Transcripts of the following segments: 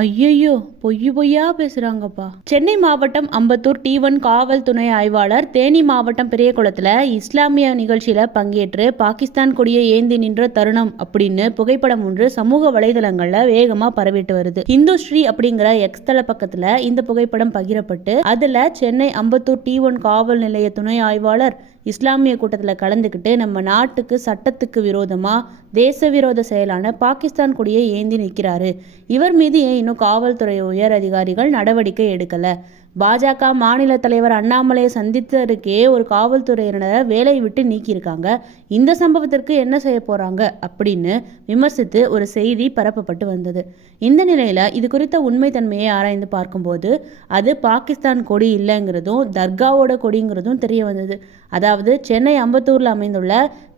ஐயையோ, பொய்யா பேசுறாங்கப்பா. சென்னை மாவட்டம் அம்பத்தூர் T1 காவல் துணை ஆய்வாளர் தேனி மாவட்டம் பெரியகுளத்துல இஸ்லாமிய நிகழ்ச்சியில பங்கேற்று பாகிஸ்தான் கொடியை ஏந்தி நின்ற தருணம் அப்படின்னு புகைப்படம் ஒன்று சமூக வலைதளங்கள்ல வேகமா பரவிட்டு வருது. இந்துஸ்ரீ அப்படிங்கிற எக்ஸ் தள பக்கத்துல இந்த புகைப்படம் பகிரப்பட்டு அதுல சென்னை அம்பத்தூர் T1 காவல் நிலைய துணை ஆய்வாளர் இஸ்லாமிய கூட்டத்தில் கலந்துக்கிட்டு நம்ம நாட்டுக்கு சட்டத்துக்கு விரோதமா தேச விரோத செயலான பாகிஸ்தான் கொடியை ஏந்தி நிற்கிறாரு. இவர் மீது ஏன் இன்னும் காவல்துறை உயர் அதிகாரிகள் நடவடிக்கை எடுக்கல? பாஜக மாநில தலைவர் அண்ணாமலையை சந்தித்தருக்கே ஒரு காவல்துறையினரை வேலையை விட்டு நீக்கியிருக்காங்க. இந்த சம்பவத்திற்கு என்ன செய்ய போறாங்க அப்படின்னு விமர்சித்து ஒரு செய்தி பரப்பப்பட்டு வந்தது. இந்த நிலையில இது குறித்த உண்மைத்தன்மையை ஆராய்ந்து பார்க்கும்போது அது பாகிஸ்தான் கொடி இல்லைங்கிறதும் தர்காவோட கொடிங்கிறதும் தெரிய வந்தது. அதாவது சென்னை அம்பத்தூர்ல அமைந்துள்ள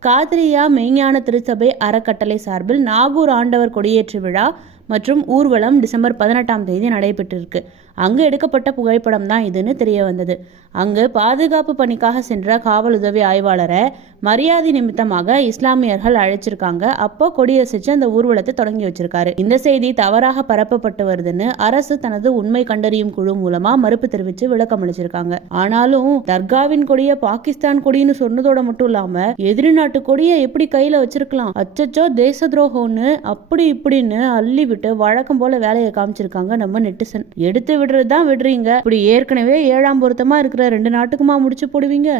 காதிரியா மெய்ஞான திருச்சபை அறக்கட்டளை சார்பில் நாகூர் ஆண்டவர் கொடியேற்று விழா மற்றும் ஊர்வலம் டிசம்பர் 18ஆம் தேதி நடைபெற்றிருக்கு. அங்கு எடுக்கப்பட்ட புகைப்படம் தான் இதுன்னு தெரிய வந்தது. அங்கு பாதுகாப்பு பணிக்காக சென்ற காவல் உதவி ஆய்வாளரை மரியாதை நிமித்தமாக இஸ்லாமியர்கள் அழைச்சிருக்காங்க. அப்போ கொடியசைச்சு அந்த ஊர்வலத்தை தொடங்கி வச்சிருக்காரு. இந்த செய்தி தவறாக பரப்பப்பட்டு வருதுன்னு அரசு தனது உண்மை கண்டறியும் குழு மூலமா மறுப்பு தெரிவித்து விளக்கம் அளிச்சிருக்காங்க. ஆனாலும் தர்காவின் கொடியை பாகிஸ்தான் கொடின்னு சொன்னதோட மட்டும் இல்லாம எதிரி நாட்டு கொடியை எப்படி கையில வச்சிருக்கலாம், அச்சச்சோ தேச துரோகம்னு அப்படி இப்படின்னு அள்ளி விட்டு வழக்கம் போல வேலையை காமிச்சிருக்காங்க நம்ம நெட்டிசன். எடுத்து விடுறது தான் விடுறீங்க, இப்படி ஏற்கனவே 7ஆம் பொருத்தமா இருக்கிற 2 நாட்டுக்குமா முடிச்சு போடுவீங்க?